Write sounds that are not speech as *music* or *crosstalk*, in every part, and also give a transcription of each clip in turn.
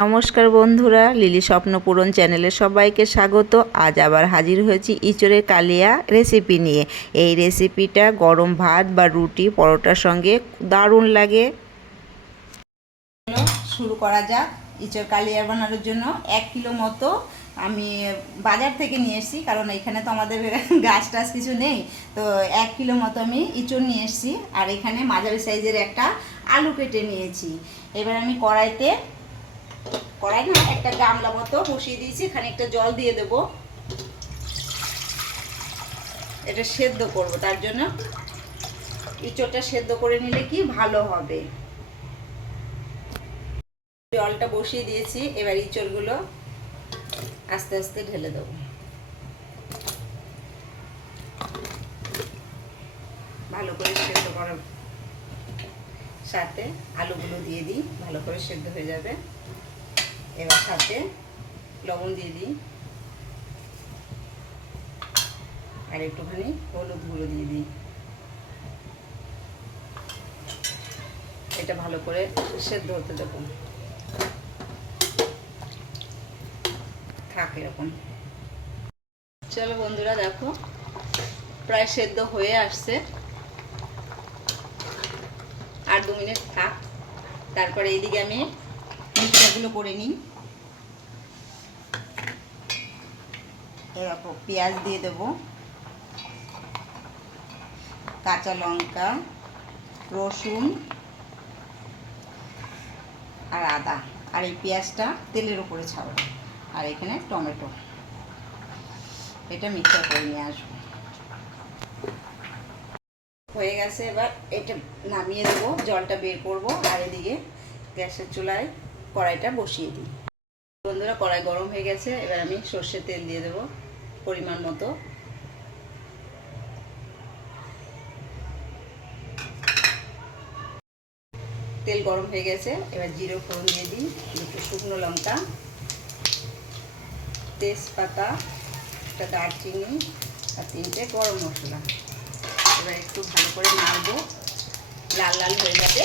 নমস্কার বন্ধুরা, লিলি স্বপ্নপূরণ চ্যানেলে সবাইকে স্বাগত। আজ আবার হাজির হয়েছি ইঁচড়ের কালিয়া রেসিপি নিয়ে। এই রেসিপিটা গরম ভাত বা রুটি, পরোটার সঙ্গে দারুণ লাগে। শুরু করা যাক ইঁচড় কালিয়া বানানোর জন্য। এক কিলো মতো আমি বাজার থেকে নিয়ে এসেছি, কারণ এখানে তো আমাদের *laughs* গাছ টাছ কিছু নেই। তো এক কিলো মতো আমি ইঁচড় নিয়ে এসেছি, আর এখানে মাঝারি সাইজের একটা আলু কেটে নিয়েছি। এবার আমি কড়াইতে কড়াই না, একটা গামলা মতো বসিয়ে দিয়েছি, খানিকটা জল দিয়ে দেব। এটা সেদ্ধ করব, তার জন্য ইঁচড়টা সেদ্ধ করে নিলে কি ভালো হবে। জলটা বসিয়ে দিয়েছি, এবার ইঁচড়গুলো আস্তে আস্তে ঢেলে দেবো। ভালো করে সেদ্ধ করার সাথে আলুগুলো দিয়ে দিই, ভালো করে সেদ্ধ হয়ে যাবে। এবার সাথে লবণ দিয়ে দিই। আর একটুখানি হলুদ গুঁড়ো দিয়ে দিই। এটা ভালো করে সেদ্ধ হতে দেবো থাক এরকম। চলো বন্ধুরা, দেখো, প্রায় সেদ্ধ হয়ে আসছে। আর দু মিনিট থাক। তারপরে এইদিকে আমি মিক্সচারগুলো করে নিই। এরকম পেঁয়াজ দিয়ে দেব, কাঁচা লঙ্কা, রসুন আর আদা। আর এই পেঁয়াজটা তেলের উপরে ছাড়ব। আর এখানে টমেটো। এটা মিক্সচার করে নিয়ে আসব। হয়ে গেছে, এবার এটা নামিয়ে দেবো, জলটা বের করব, আর এদিকে গ্যাসের চুলায় কড়াইটা বসিয়ে দিই। বন্ধুরা, কড়াই গরম হয়ে গেছে, এবার আমি সর্ষের তেল দিয়ে দেবো পরিমাণ মতো। তেল গরম হয়ে গেছে, এবার জিরে ফোড়ন দিয়ে দিই দুটো শুকনো লঙ্কা, তেজপাতা, একটা দারচিনি আর তিনটে গরম মশলা। এবার একটু ভালো করে নাড়বো, লাল লাল হয়ে যাবে।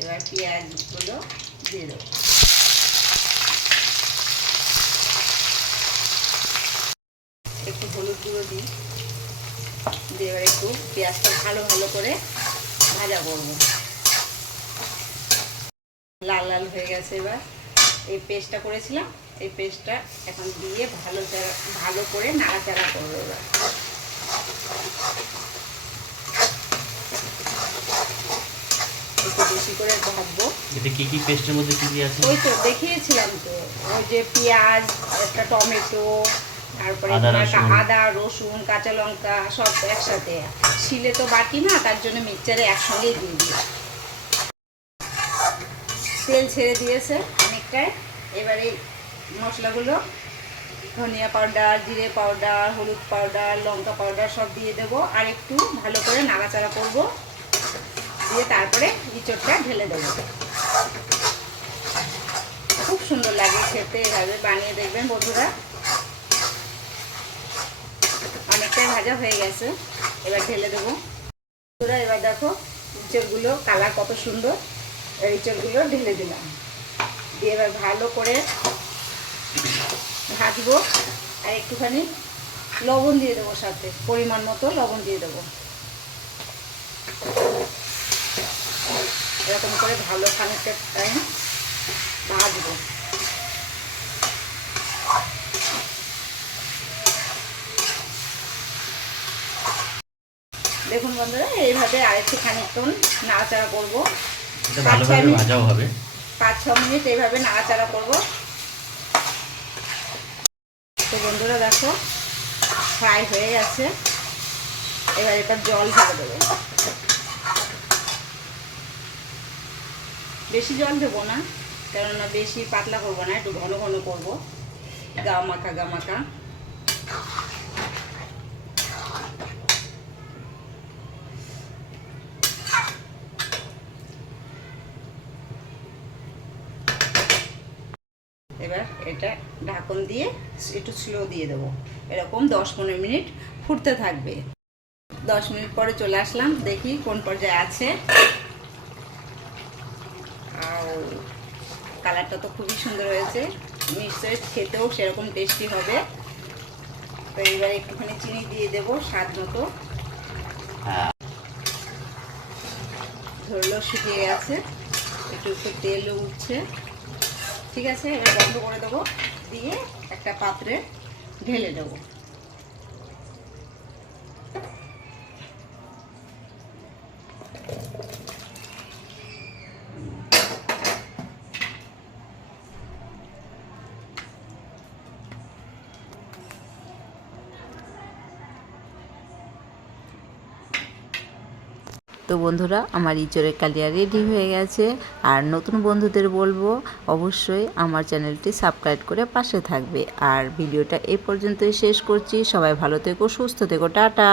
এবার পেঁয়াজগুলো দিয়ে দেবো। একটু হলুদ গুঁড়ো দিই। দিয়ে এবার একটু পেঁয়াজটা ভালো ভালো করে ভাজা করব। লাল লাল হয়ে গেছে এবার। এই পেস্টটা করেছিলাম, এই পেস্টটা এখন দিয়ে ভালো ভালো করে নাড়াচাড়া করব এবার। বেশি করে ভাজবো। এতে কি কি পেস্টের মধ্যে কি কি আছে? ওই তো দেখিয়েছিলাম তো ওই যে পেঁয়াজ একটা টমেটো তারপরে আদা, রসুন। কাঁচা লঙ্কা সব একসাথে। শিলে তো বাটি না তার জন্য মিক্সচারে দিয়ে দিই তেল ছেড়ে দিয়েছে অনেকটাই। এবার মশলাগুলো ধনিয়া পাউডার জিরে পাউডার হলুদ পাউডার লঙ্কা পাউডার সব দিয়ে দেবো। আর একটু ভালো করে নাড়াচাড়া করব। দিয়ে তারপরে ইঁচড়টা ঢেলে দেবো। খুব সুন্দর লাগে খেতে, এভাবে বানিয়ে দেখবেন বন্ধুরা। অনেকটাই ভাজা হয়ে গেছে, এবার ঢেলে দেবো। বন্ধুরা, এবার দেখো ইঁচড়গুলো কালার কত সুন্দর। ইঁচড়গুলো ঢেলে দিলাম। দিয়ে এবার ভালো করে ভাজবো। আর একটুখানি লবণ দিয়ে দেবো সাথে, পরিমাণ মতো লবণ দিয়ে দেবো। এরকম করে ভালো খানিকটা টাইম ভাজবো দেখুন বন্ধুরা এইভাবে আরেকটু খানিকক্ষণ নাড়াচাড়া করব। পাঁচ ভালোভাবে ভাজাও হবে। পাঁচ ছ মিনিট এইভাবে নাড়াচাড়া করব। তো বন্ধুরা দেখো ফ্রাই হয়ে গেছে। এবার এটা জল ঢেলে দেবো। বেশি জল দেবো না, কেননা বেশি পাতলা করব না, একটু ঘন ঘন করব। গা মাখা, গা এবার এটা ঢাকন দিয়ে একটু স্লো দিয়ে দেবো। এরকম দশ পনেরো মিনিট ফুটতে থাকবে। দশ মিনিট পরে চলে আসলাম, দেখি কোন পর্যায়ে আছে। কালারটা তো খুবই সুন্দর হয়েছে। নিশ্চয়ই খেতেও সেরকম টেস্টি হবে। তো এবার একটুখানি চিনি দিয়ে দেব স্বাদ মতো। হ্যাঁ। ধরলো শুকিয়ে গেছে। একটু একটু তেলও উঠছে। ঠিক আছে এবার বন্ধ করে দেবো। দিয়ে একটা পাত্রে ঢেলে দেবো। তো বন্ধুরা, আমার ইঁচড়ের কালিয়া রেডি হয়ে গেছে। আর নতুন বন্ধুদের বলব, অবশ্যই আমার চ্যানেলটি সাবস্ক্রাইব করে পাশে থাকবে। আর ভিডিওটা এ পর্যন্তই শেষ করছি। সবাই ভালো থেকো, সুস্থ থেকো, টাটা।